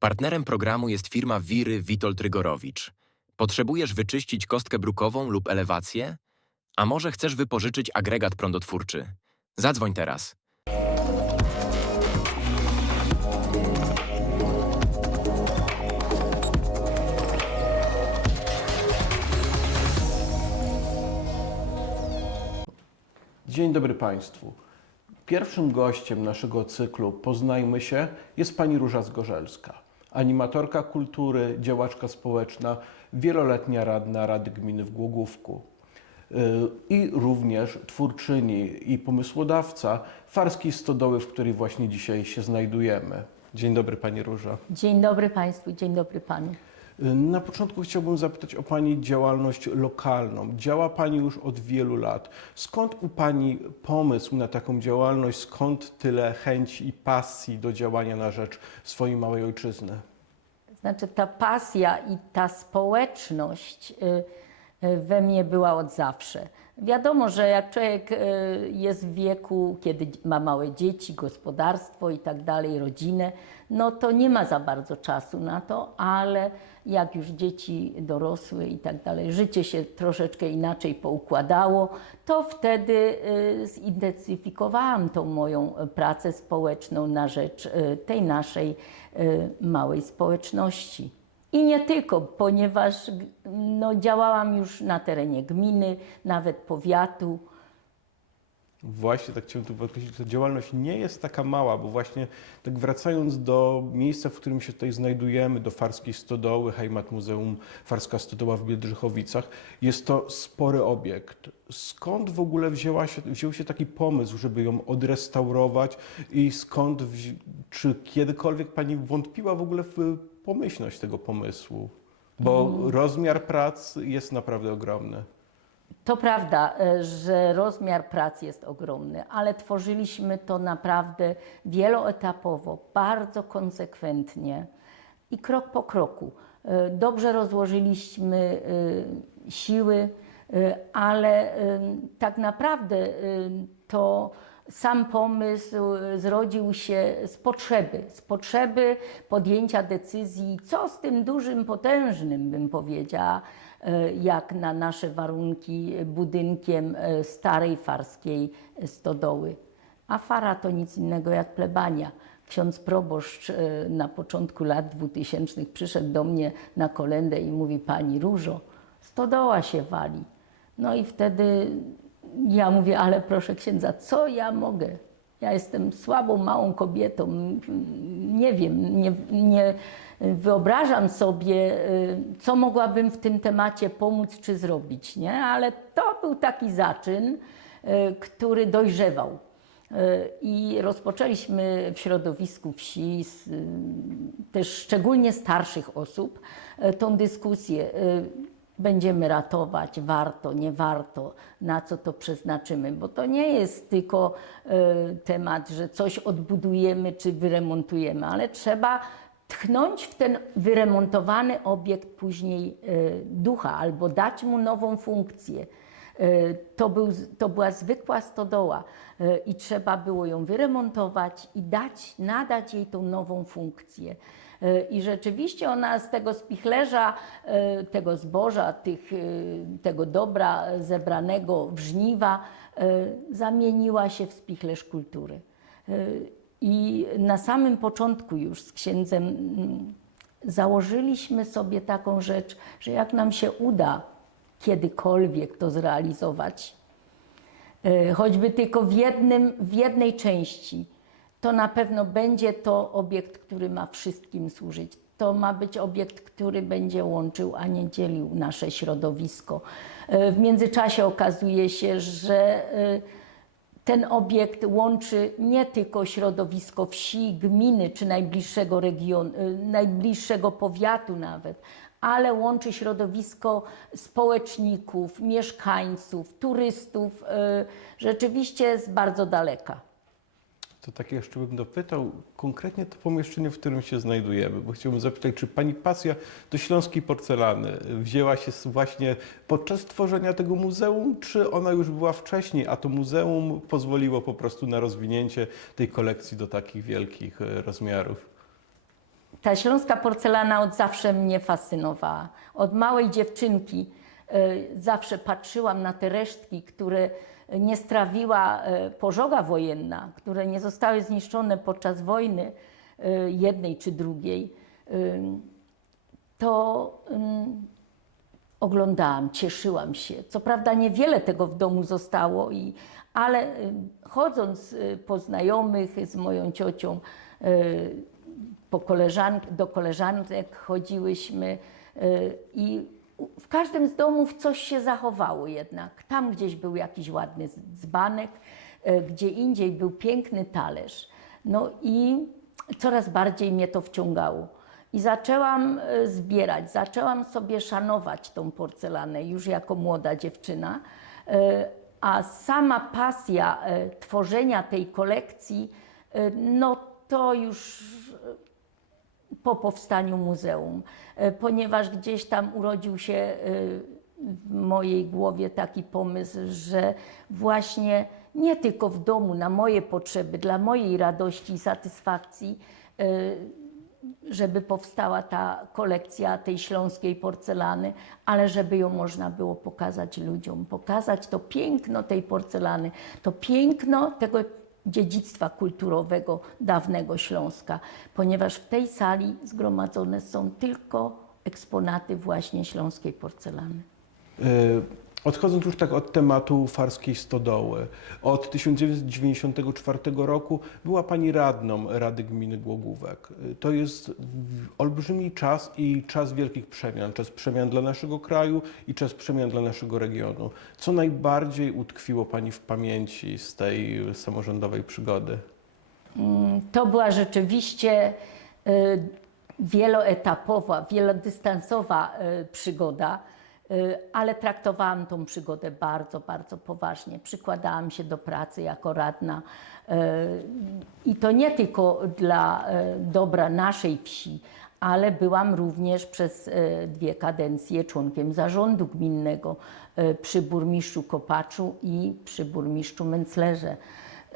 Partnerem programu jest firma Wiry Witold Rygorowicz. Potrzebujesz wyczyścić kostkę brukową lub elewację? A może chcesz wypożyczyć agregat prądotwórczy? Zadzwoń teraz. Dzień dobry Państwu. Pierwszym gościem naszego cyklu Poznajmy się jest pani Róża Zgorzelska, animatorka kultury, działaczka społeczna, wieloletnia radna Rady Gminy w Głogówku yy, i również twórczyni i pomysłodawca Farskiej Stodoły, w której właśnie dzisiaj się znajdujemy. Dzień dobry Pani Róża. Dzień dobry Państwu, dzień dobry Panu. Na początku chciałbym zapytać o Pani działalność lokalną. Działa Pani już od wielu lat. Skąd u Pani pomysł na taką działalność? Skąd tyle chęci i pasji do działania na rzecz swojej małej ojczyzny? Znaczy ta pasja i ta społeczność y, y, we mnie była od zawsze. Wiadomo, że jak człowiek y, jest w wieku, kiedy ma małe dzieci, gospodarstwo i tak dalej, rodzinę, no to nie ma za bardzo czasu na to, ale jak już dzieci dorosły i tak dalej, życie się troszeczkę inaczej poukładało, to wtedy y, zintensyfikowałam tą moją pracę społeczną na rzecz y, tej naszej y, małej społeczności. I nie tylko, ponieważ no, działałam już na terenie gminy, nawet powiatu. Właśnie tak chciałbym tu podkreślić, że ta działalność nie jest taka mała, bo właśnie tak wracając do miejsca, w którym się tutaj znajdujemy, do Farskiej Stodoły, Heimat Muzeum Farska Stodoła w Biedrzychowicach, jest to spory obiekt. Skąd w ogóle wzięła się, wziął się taki pomysł, żeby ją odrestaurować i skąd, czy kiedykolwiek Pani wątpiła w ogóle w pomyślność tego pomysłu? Bo rozmiar prac jest naprawdę ogromny. To prawda, e, że rozmiar prac jest ogromny, ale tworzyliśmy to naprawdę wieloetapowo, bardzo konsekwentnie i krok po kroku. E, Dobrze rozłożyliśmy e, siły, ale tak naprawdę to sam pomysł e, zrodził się z potrzeby, z potrzeby podjęcia decyzji, co z tym dużym, potężnym, bym powiedziała, e, jak na nasze warunki budynkiem e, starej farskiej stodoły. A fara to nic innego jak plebania. Ksiądz proboszcz na początku lat 2000 przyszedł do mnie na kolendę i mówi: Pani Różo, stodoła się wali. No i wtedy ja mówię: Ale proszę księdza, co ja mogę? Ja jestem słabą, małą kobietą. Nie wiem, nie, nie wyobrażam sobie, y, co mogłabym w tym temacie pomóc czy zrobić, nie? Ale to był taki zaczyn, y, który dojrzewał. Y, I rozpoczęliśmy w środowisku wsi, też szczególnie starszych osób, tą dyskusję. Będziemy ratować, warto, nie warto, na co to przeznaczymy, bo to nie jest tylko y, temat, że coś odbudujemy czy wyremontujemy, ale trzeba tchnąć w ten wyremontowany obiekt później y, ducha albo dać mu nową funkcję. Y, To, był, to była zwykła stodoła i trzeba było ją wyremontować i dać, nadać jej tą nową funkcję. Y, I rzeczywiście ona z tego spichlerza, y, tego zboża, tych, y, tego dobra zebranego w żniwa zamieniła się w spichlerz kultury. I na samym początku już z księdzem mm, założyliśmy sobie taką rzecz, że jak nam się uda kiedykolwiek to zrealizować, e, choćby tylko w, jednym, w jednej części, to na pewno będzie to obiekt, który ma wszystkim służyć. To ma być obiekt, który będzie łączył, a nie dzielił nasze środowisko. E, W międzyczasie okazuje się, że e, ten obiekt łączy nie tylko środowisko wsi, gminy czy najbliższego regionu, y, najbliższego powiatu nawet, ale łączy środowisko społeczników, mieszkańców, turystów, rzeczywiście z bardzo daleka. To tak jeszcze bym dopytał konkretnie to pomieszczenie, w którym się znajdujemy, bo chciałbym zapytać, czy Pani pasja do śląskiej porcelany wzięła się właśnie podczas tworzenia tego muzeum, czy ona już była wcześniej, a to muzeum pozwoliło po prostu na rozwinięcie tej kolekcji do takich wielkich e, rozmiarów? ta śląska porcelana od zawsze mnie fascynowała. Od małej dziewczynki e, zawsze patrzyłam na te resztki, które nie strawiła e, pożoga wojenna, które nie zostały zniszczone podczas wojny e, jednej czy drugiej. To oglądałam, cieszyłam się. Co prawda niewiele tego w domu zostało, i, ale chodząc y, po znajomych z moją ciocią, y, po koleżan do koleżanek chodziłyśmy y, i w każdym z domów coś się zachowało jednak. Tam gdzieś był jakiś ładny dzbanek, y, gdzie indziej był piękny talerz. No i coraz bardziej mnie to wciągało. I zaczęłam e, zbierać, zaczęłam sobie szanować tą porcelanę już jako młoda dziewczyna. E, A sama pasja e, tworzenia tej kolekcji, e, no to już po powstaniu muzeum, e, ponieważ gdzieś tam urodził się e, w mojej głowie taki pomysł, że właśnie nie tylko w domu, na moje potrzeby, dla mojej radości i satysfakcji, e, żeby powstała ta kolekcja tej śląskiej porcelany, ale żeby ją można było pokazać ludziom, pokazać to piękno tej porcelany, to piękno tego dziedzictwa kulturowego dawnego Śląska, ponieważ w tej sali zgromadzone są tylko eksponaty właśnie śląskiej porcelany. E, Odchodząc już tak od tematu Farskiej Stodoły, od 1994 roku była Pani radną Rady Gminy Głogówek. To jest olbrzymi czas i czas wielkich przemian. Czas przemian dla naszego kraju i czas przemian dla naszego regionu. Co najbardziej utkwiło Pani w pamięci z tej samorządowej przygody? To była rzeczywiście y, wieloetapowa, wielodystansowa y, przygoda, ale traktowałam tą przygodę bardzo, bardzo poważnie. Przykładałam się do pracy jako radna y, i to nie tylko dla y, dobra naszej wsi, ale byłam również przez y, dwie kadencje członkiem zarządu gminnego y, przy burmistrzu Kopaczu i przy burmistrzu Menclerze.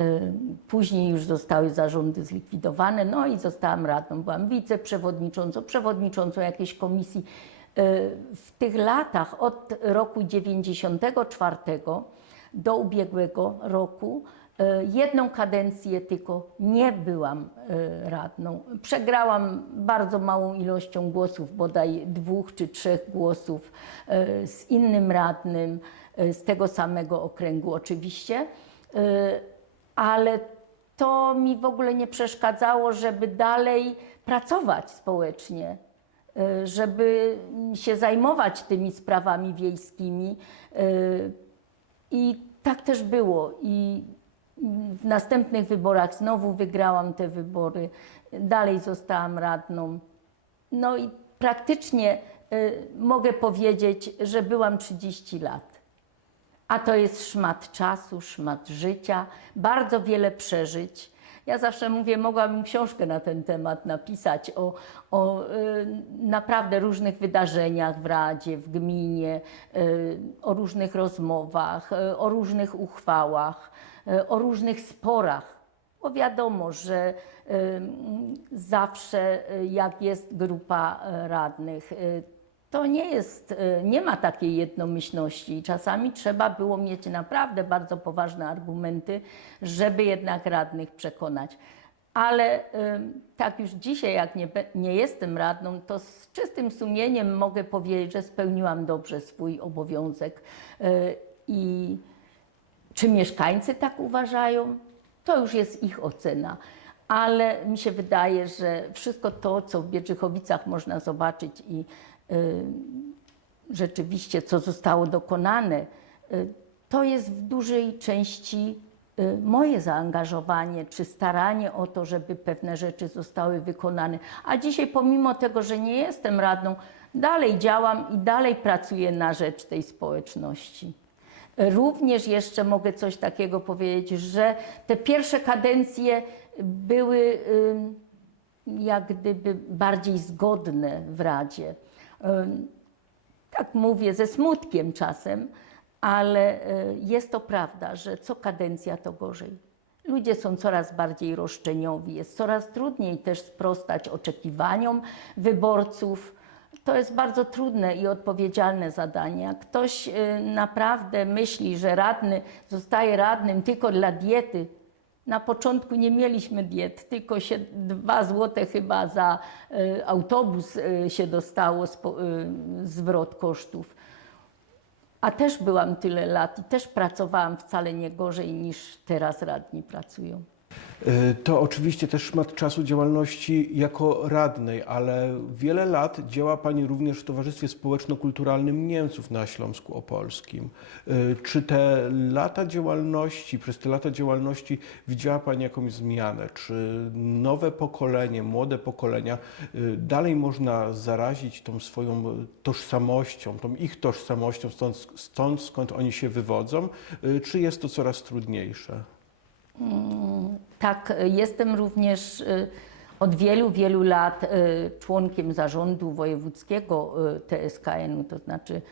Y, Później już zostały zarządy zlikwidowane, no i zostałam radną. Byłam wiceprzewodniczącą, przewodniczącą jakiejś komisji. Y, W tych latach od roku 94 do ubiegłego roku y, jedną kadencję tylko nie byłam y, radną. Przegrałam bardzo małą ilością głosów, bodaj dwóch czy trzech głosów z innym radnym z tego samego okręgu oczywiście. Ale to mi w ogóle nie przeszkadzało, żeby dalej pracować społecznie, żeby się zajmować tymi sprawami wiejskimi. y, I tak też było. I w następnych wyborach znowu wygrałam te wybory, dalej zostałam radną. No i praktycznie y, mogę powiedzieć, że byłam 30 lat. A to jest szmat czasu, szmat życia, bardzo wiele przeżyć. Ja zawsze mówię, mogłabym książkę na ten temat napisać o, o y, naprawdę różnych wydarzeniach w Radzie, w gminie, y, o różnych rozmowach, y, o różnych uchwałach, o różnych sporach. Bo wiadomo, że zawsze jak jest grupa radnych, to nie jest, y, nie ma takiej jednomyślności. Czasami trzeba było mieć naprawdę bardzo poważne argumenty, żeby jednak radnych przekonać. Ale tak już dzisiaj, jak nie, nie jestem radną, to z czystym sumieniem mogę powiedzieć, że spełniłam dobrze swój obowiązek. Y, I czy mieszkańcy tak uważają? To już jest ich ocena. Ale mi się wydaje, że wszystko to, co w Biedrzychowicach można zobaczyć i rzeczywiście, co zostało dokonane, y, to jest w dużej części y, moje zaangażowanie czy staranie o to, żeby pewne rzeczy zostały wykonane. A dzisiaj, pomimo tego, że nie jestem radną, dalej działam i dalej pracuję na rzecz tej społeczności. Również jeszcze mogę coś takiego powiedzieć, że te pierwsze kadencje były jak gdyby bardziej zgodne w Radzie. Tak mówię ze smutkiem czasem, ale y, jest to prawda, że co kadencja to gorzej. Ludzie są coraz bardziej roszczeniowi, jest coraz trudniej też sprostać oczekiwaniom wyborców. To jest bardzo trudne i odpowiedzialne zadanie. Ktoś y, naprawdę myśli, że radny zostaje radnym tylko dla diety, na początku nie mieliśmy diet, tylko się dwa złote chyba za y, autobus y, się dostało spo- y, zwrot kosztów. A też byłam tyle lat i też pracowałam wcale nie gorzej niż teraz radni pracują. Y, To oczywiście też szmat czasu działalności jako radnej, ale wiele lat działa Pani również w Towarzystwie Społeczno-Kulturalnym Niemców na Śląsku Opolskim. Y, Czy te lata działalności, przez te lata działalności widziała Pani jakąś zmianę? Czy nowe pokolenie, młode pokolenia y, dalej można zarazić tą swoją tożsamością, tą ich tożsamością, stąd, stąd skąd oni się wywodzą? Czy jest to coraz trudniejsze? Tak, y, jestem również y, od wielu, wielu lat y, członkiem zarządu wojewódzkiego y, TSKN-u, to znaczy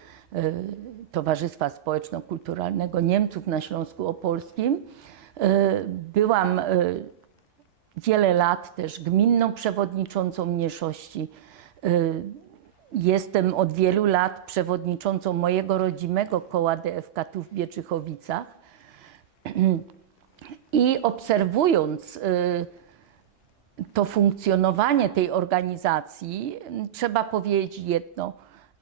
Towarzystwa Społeczno-Kulturalnego Niemców na Śląsku Opolskim. Byłam wiele lat też gminną przewodniczącą mniejszości. Jestem od wielu lat przewodniczącą mojego rodzimego koła DFK tu w Bieczychowicach. I obserwując y, to funkcjonowanie tej organizacji, trzeba powiedzieć jedno,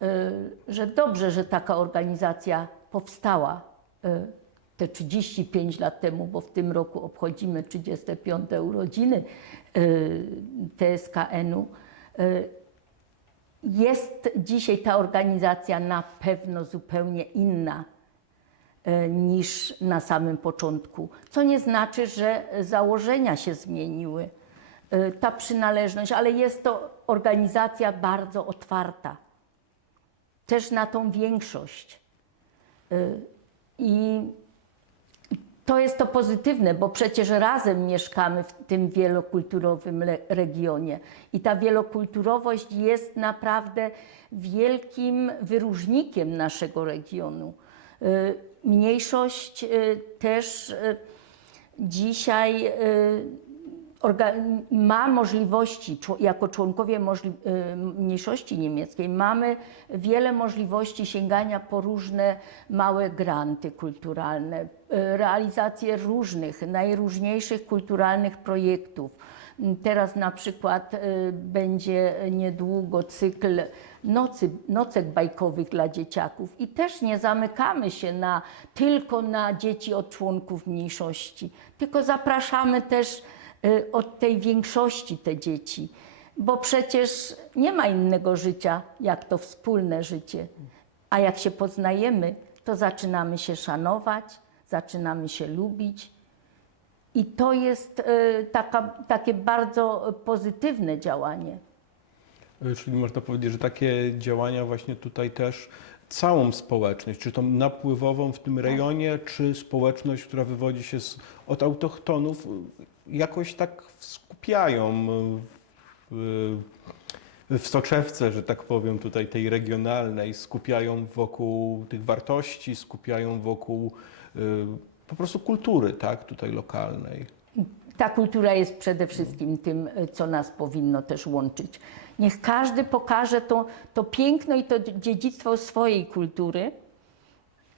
y, że dobrze, że taka organizacja powstała y, te 35 lat temu, bo w tym roku obchodzimy 35. urodziny TSKN-u. Jest dzisiaj ta organizacja na pewno zupełnie inna niż na samym początku. Co nie znaczy, że założenia się zmieniły, e, ta przynależność, ale jest to organizacja bardzo otwarta też na tą większość. E, I to jest to pozytywne, bo przecież razem mieszkamy w tym wielokulturowym regionie. I ta wielokulturowość jest naprawdę wielkim wyróżnikiem naszego regionu. Y, Mniejszość y, też y, dzisiaj ma możliwości, jako członkowie mniejszości niemieckiej, mamy wiele możliwości sięgania po różne małe granty kulturalne, realizację różnych, najróżniejszych kulturalnych projektów. Teraz na przykład będzie niedługo cykl nocy, nocek bajkowych dla dzieciaków i też nie zamykamy się na, tylko na dzieci od członków mniejszości, tylko zapraszamy też y, od tej większości te dzieci, bo przecież nie ma innego życia jak to wspólne życie. A jak się poznajemy, to zaczynamy się szanować, zaczynamy się lubić. I to jest y, taka, takie bardzo pozytywne działanie. Y, Czyli można powiedzieć, że takie działania właśnie tutaj też całą społeczność, czy tą napływową w tym rejonie, czy społeczność, która wywodzi się z, od autochtonów, jakoś tak skupiają y, w, w soczewce, że tak powiem, tutaj tej regionalnej, skupiają wokół tych wartości, skupiają wokół po prostu kultury, tak, tutaj lokalnej. Ta kultura jest przede wszystkim tym, co nas powinno też łączyć. Niech każdy pokaże to, to piękno i to dziedzictwo swojej kultury.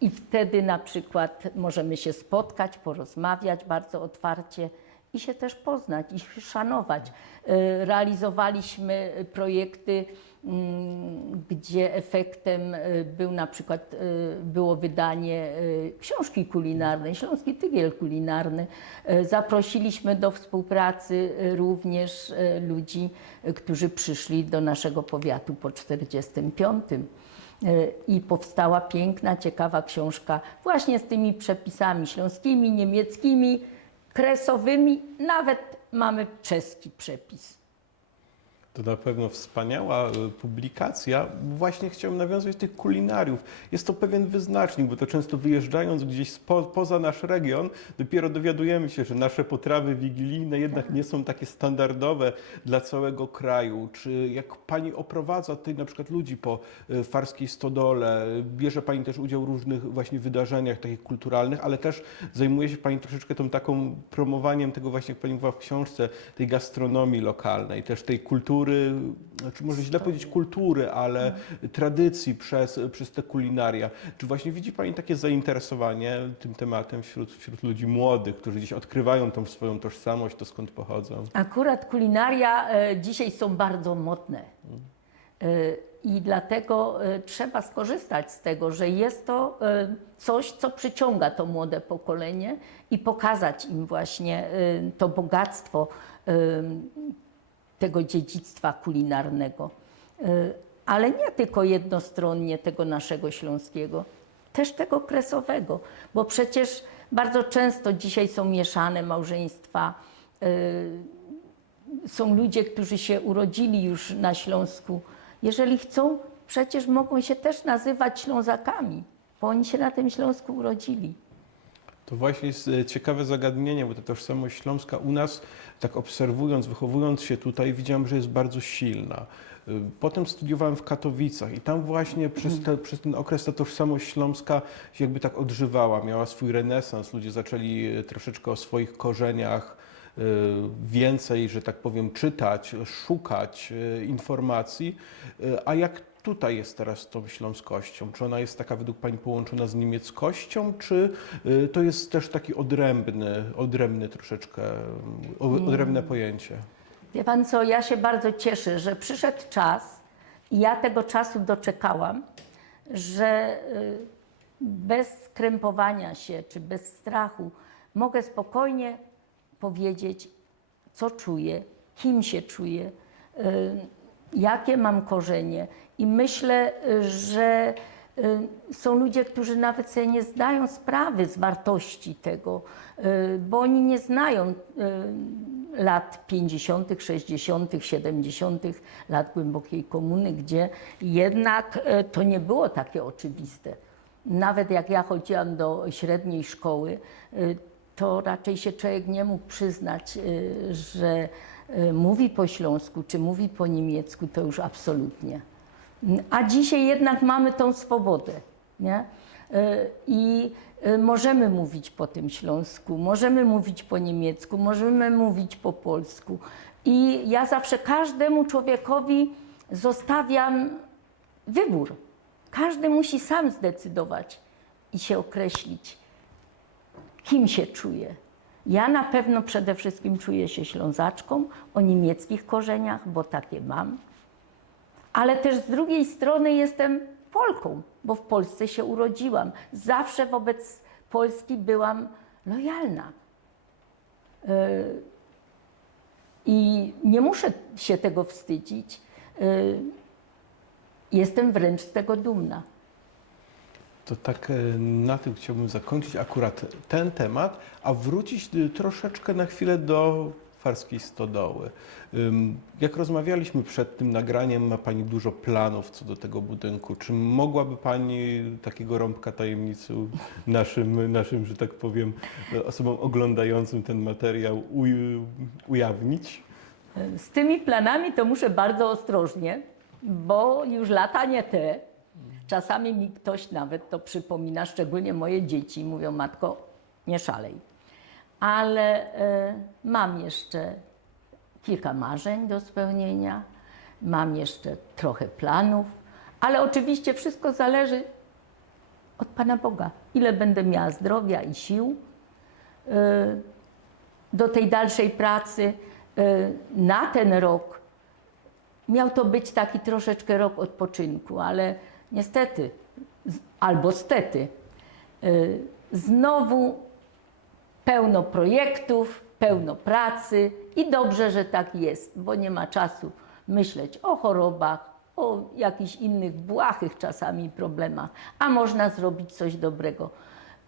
I wtedy na przykład możemy się spotkać, porozmawiać bardzo otwarcie i się też poznać, i szanować. Y, Realizowaliśmy projekty, mm, gdzie efektem y, był na przykład y, było wydanie książki kulinarnej, Śląski Tygiel Kulinarny. Zaprosiliśmy do współpracy również ludzi, którzy przyszli do naszego powiatu po 45. I powstała piękna, ciekawa książka właśnie z tymi przepisami śląskimi, niemieckimi, kresowymi, nawet mamy czeski przepis. To na pewno wspaniała e, publikacja. Właśnie chciałem nawiązać do tych kulinariów. Jest to pewien wyznacznik, bo to często wyjeżdżając gdzieś spo, poza nasz region, dopiero dowiadujemy się, że nasze potrawy wigilijne jednak nie są takie standardowe dla całego kraju. Czy jak Pani oprowadza tutaj na przykład ludzi po e, Farskiej Stodole, bierze Pani też udział w różnych właśnie wydarzeniach takich kulturalnych, ale też zajmuje się Pani troszeczkę tą taką promowaniem tego właśnie, jak Pani mówiła w książce, tej gastronomii lokalnej, też tej kultury, znaczy może źle powiedzieć kultury, ale tradycji przez, przez te kulinaria. Czy właśnie widzi Pani takie zainteresowanie tym tematem wśród, wśród ludzi młodych, którzy gdzieś odkrywają tą swoją tożsamość, to skąd pochodzą? Akurat kulinaria e, dzisiaj są bardzo modne. E, I dlatego e, trzeba skorzystać z tego, że jest to coś, co przyciąga to młode pokolenie i pokazać im właśnie to bogactwo tego dziedzictwa kulinarnego. E, Ale nie tylko jednostronnie tego naszego śląskiego, też tego kresowego, bo przecież bardzo często dzisiaj są mieszane małżeństwa. e, są ludzie, którzy się urodzili już na Śląsku. Jeżeli chcą, przecież mogą się też nazywać Ślązakami, bo oni się na tym Śląsku urodzili. To właśnie jest e, ciekawe zagadnienie, bo ta tożsamość śląska u nas, tak obserwując, wychowując się tutaj, widziałem, że jest bardzo silna. Y, Potem studiowałem w Katowicach i tam właśnie przez, te, przez ten okres ta tożsamość śląska się jakby tak odżywała, miała swój renesans. Ludzie zaczęli e, troszeczkę o swoich korzeniach y, więcej, że tak powiem, czytać, szukać informacji. Y, A jak tutaj jest teraz z tą śląskością? Czy ona jest taka według Pani połączona z niemieckością, czy y, to jest też taki odrębny, odrębny troszeczkę, o- odrębne pojęcie? Wie pan co, ja się bardzo cieszę, że przyszedł czas i ja tego czasu doczekałam, że y, bez krępowania się czy bez strachu mogę spokojnie powiedzieć, co czuję, kim się czuję, y, jakie mam korzenie. I myślę, że y, są ludzie, którzy nawet sobie nie zdają sprawy z wartości tego, y, bo oni nie znają y, lat 50., 60., 70., lat głębokiej komuny, gdzie jednak to nie było takie oczywiste. Nawet jak ja chodziłam do średniej szkoły, to raczej się człowiek nie mógł przyznać, e, że e, mówi po śląsku czy mówi po niemiecku, to już absolutnie. A dzisiaj jednak mamy tą swobodę. Nie? E, I możemy mówić po tym śląsku, możemy mówić po niemiecku, możemy mówić po polsku. I ja zawsze każdemu człowiekowi zostawiam wybór. Każdy musi sam zdecydować i się określić, kim się czuje. Ja na pewno przede wszystkim czuję się ślązaczką o niemieckich korzeniach, bo takie mam ale też z drugiej strony jestem Polką, bo w Polsce się urodziłam. Zawsze wobec Polski byłam lojalna. Yy, I nie muszę się tego wstydzić. Yy, Jestem wręcz z tego dumna. To tak e, na tym chciałbym zakończyć akurat ten temat, a wrócić y, troszeczkę na chwilę do Farskiej Stodoły. Jak rozmawialiśmy przed tym nagraniem, ma Pani dużo planów co do tego budynku. Czy mogłaby Pani takiego rąbka tajemnicy naszym, naszym że tak powiem, e, osobom oglądającym ten materiał uj- ujawnić? Z tymi planami to muszę bardzo ostrożnie, bo już lata nie te. Czasami mi ktoś nawet to przypomina, szczególnie moje dzieci mówią: Matko, nie szalej. Ale e, mam jeszcze kilka marzeń do spełnienia, mam jeszcze trochę planów, ale oczywiście wszystko zależy od Pana Boga. Ile będę miała zdrowia i sił e, do tej dalszej pracy. E, Na ten rok miał to być taki troszeczkę rok odpoczynku, ale niestety, albo stety, y, znowu pełno projektów, pełno pracy i dobrze, że tak jest, bo nie ma czasu myśleć o chorobach, o jakichś innych błahych czasami problemach, a można zrobić coś dobrego.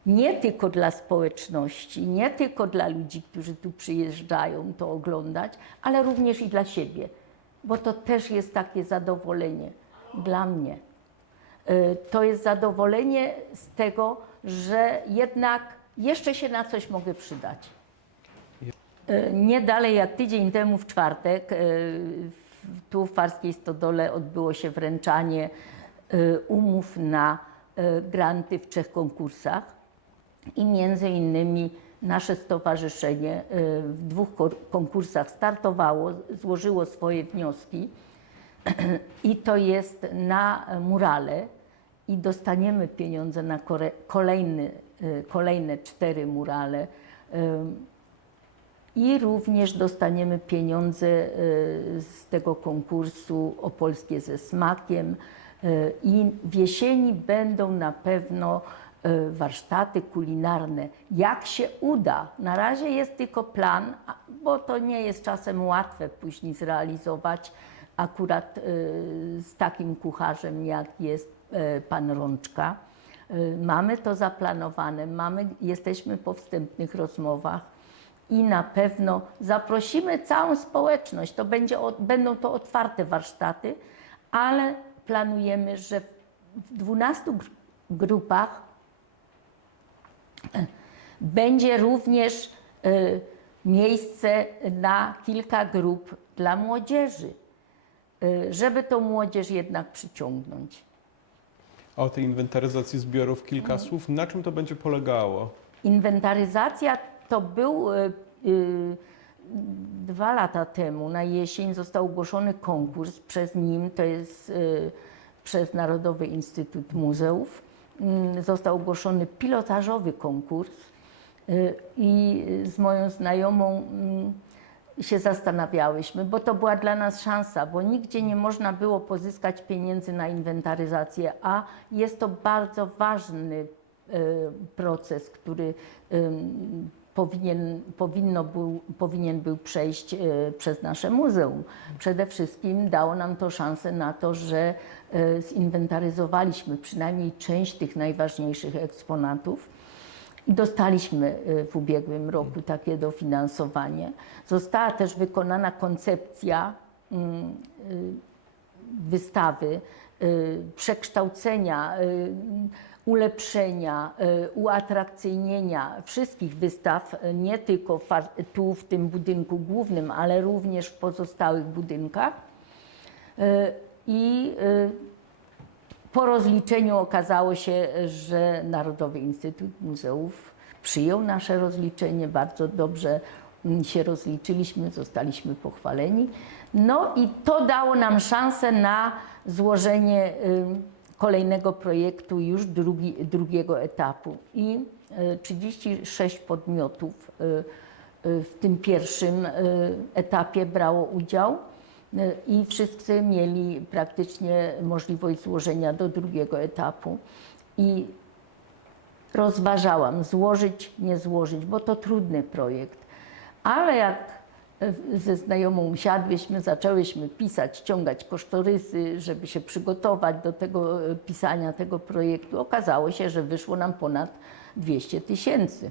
Nie tylko dla społeczności, nie tylko dla ludzi, którzy tu przyjeżdżają to oglądać, ale również i dla siebie bo to też jest takie zadowolenie dla mnie. Y, To jest zadowolenie z tego, że jednak jeszcze się na coś mogę przydać. Y, Nie dalej jak tydzień temu w czwartek y, tu w Farskiej Stodole odbyło się wręczanie umów na granty w trzech konkursach i między innymi nasze stowarzyszenie w dwóch konkursach startowało, złożyło swoje wnioski i to jest na murale i dostaniemy pieniądze na kolejny, y, kolejne cztery murale. I również dostaniemy pieniądze y, z tego konkursu Opolskie ze smakiem. Y, I w jesieni będą na pewno warsztaty kulinarne. Jak się uda, na razie jest tylko plan, bo to nie jest czasem łatwe później zrealizować akurat y, z takim kucharzem, jak jest y, pan Rączka. Y, Mamy to zaplanowane, mamy, jesteśmy po wstępnych rozmowach i na pewno zaprosimy całą społeczność. To będzie, będą to otwarte warsztaty, ale planujemy, że w 12 gr- grupach e, będzie również e, miejsce na kilka grup dla młodzieży, żeby tą młodzież jednak przyciągnąć. A o tej inwentaryzacji zbiorów kilka słów. Na czym to będzie polegało? Inwentaryzacja to był e, y, dwa lata temu, na jesień został ogłoszony konkurs przez nim, to jest y, przez Narodowy Instytut Muzeów. Mm, Został ogłoszony pilotażowy konkurs y, i z moją znajomą się zastanawiałyśmy, bo to była dla nas szansa, bo nigdzie nie można było pozyskać pieniędzy na inwentaryzację, a jest to bardzo ważny e, proces, który powinien, powinno był, powinien był przejść e, przez nasze muzeum. Przede wszystkim dało nam to szansę na to, że e, zinwentaryzowaliśmy przynajmniej część tych najważniejszych eksponatów. Dostaliśmy y, w ubiegłym roku takie dofinansowanie. Została też wykonana koncepcja mm, y, wystawy, y, przekształcenia, ulepszenia, uatrakcyjnienia wszystkich wystaw, nie tylko tu w tym budynku głównym, ale również w pozostałych budynkach. I po rozliczeniu okazało się, że Narodowy Instytut Muzeów przyjął nasze rozliczenie, bardzo dobrze się rozliczyliśmy, zostaliśmy pochwaleni. No i to dało nam szansę na złożenie y, kolejnego projektu, już drugi, drugiego etapu. I y, 36 podmiotów y, y, w tym pierwszym y, etapie brało udział y, i wszyscy mieli praktycznie możliwość złożenia do drugiego etapu. I rozważałam złożyć, nie złożyć, bo to trudny projekt. Ale jak ze znajomą usiadłyśmy, zaczęłyśmy pisać, ściągać kosztorysy, żeby się przygotować do tego pisania tego projektu, okazało się, że wyszło nam ponad 200 tysięcy.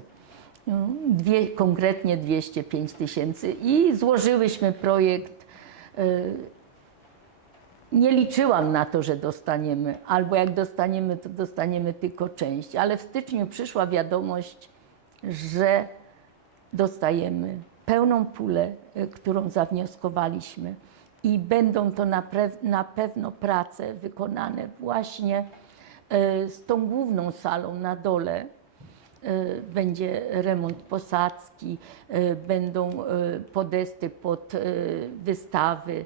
Dwie, konkretnie 205 tysięcy i złożyłyśmy projekt. E, Nie liczyłam na to, że dostaniemy, albo jak dostaniemy, to dostaniemy tylko część, ale w styczniu przyszła wiadomość, że dostajemy pełną pulę, y, którą zawnioskowaliśmy i będą to na, na pewno prace wykonane właśnie y, z tą główną salą na dole. Y, Będzie remont posadzki, y, będą y, podesty pod wystawy,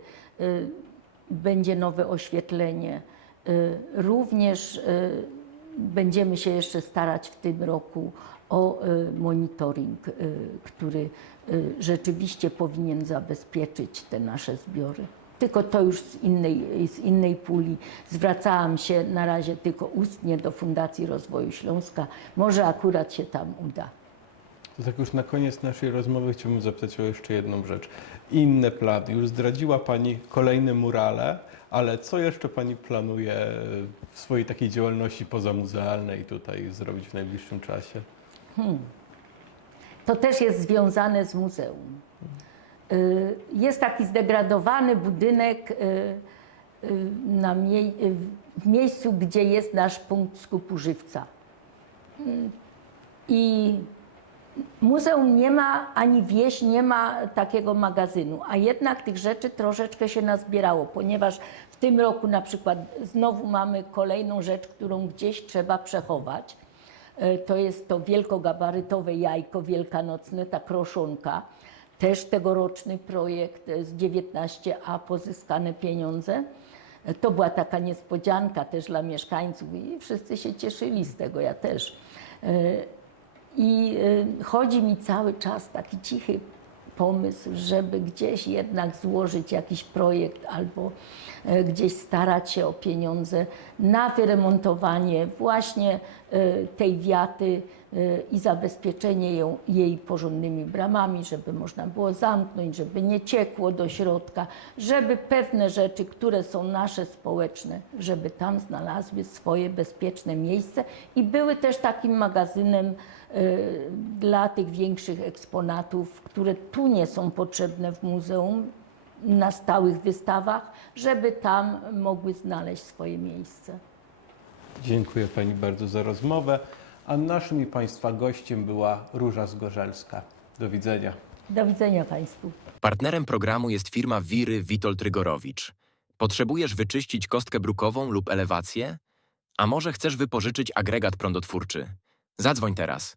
będzie nowe oświetlenie. Również będziemy się jeszcze starać w tym roku o monitoring, który rzeczywiście powinien zabezpieczyć te nasze zbiory. Tylko to już z innej, z innej puli. Zwracałam się na razie tylko ustnie do Fundacji Rozwoju Śląska. Może akurat się tam uda. To tak już na koniec naszej rozmowy chciałbym zapytać o jeszcze jedną rzecz. Inne plany. Już zdradziła Pani kolejne murale, ale co jeszcze Pani planuje w swojej takiej działalności pozamuzealnej tutaj zrobić w najbliższym czasie? To też jest związane z muzeum. Y, Jest taki zdegradowany budynek y, y, na mie- w miejscu, gdzie jest nasz punkt skupu żywca. I muzeum nie ma, ani wieś nie ma takiego magazynu, a jednak tych rzeczy troszeczkę się nazbierało, ponieważ w tym roku na przykład znowu mamy kolejną rzecz, którą gdzieś trzeba przechować. To jest to wielkogabarytowe jajko wielkanocne, ta kroszonka. Też tegoroczny projekt e, z 19A pozyskane pieniądze. E, To była taka niespodzianka też dla mieszkańców i wszyscy się cieszyli z tego, ja też. E, I chodzi mi cały czas taki cichy pomysł, żeby gdzieś jednak złożyć jakiś projekt albo gdzieś starać się o pieniądze na wyremontowanie właśnie e, tej wiaty e, i zabezpieczenie ją, jej porządnymi bramami, żeby można było zamknąć, żeby nie ciekło do środka, żeby pewne rzeczy, które są nasze społeczne, żeby tam znalazły swoje bezpieczne miejsce. I były też takim magazynem y, dla tych większych eksponatów, które tu nie są potrzebne w muzeum na stałych wystawach, żeby tam mogły znaleźć swoje miejsce. Dziękuję Pani bardzo za rozmowę. A naszym i Państwa gościem była Róża Zgorzelska. Do widzenia. Do widzenia Państwu. Partnerem programu jest firma Wiry Witold Rygorowicz. Potrzebujesz wyczyścić kostkę brukową lub elewację? A może chcesz wypożyczyć agregat prądotwórczy? Zadzwoń teraz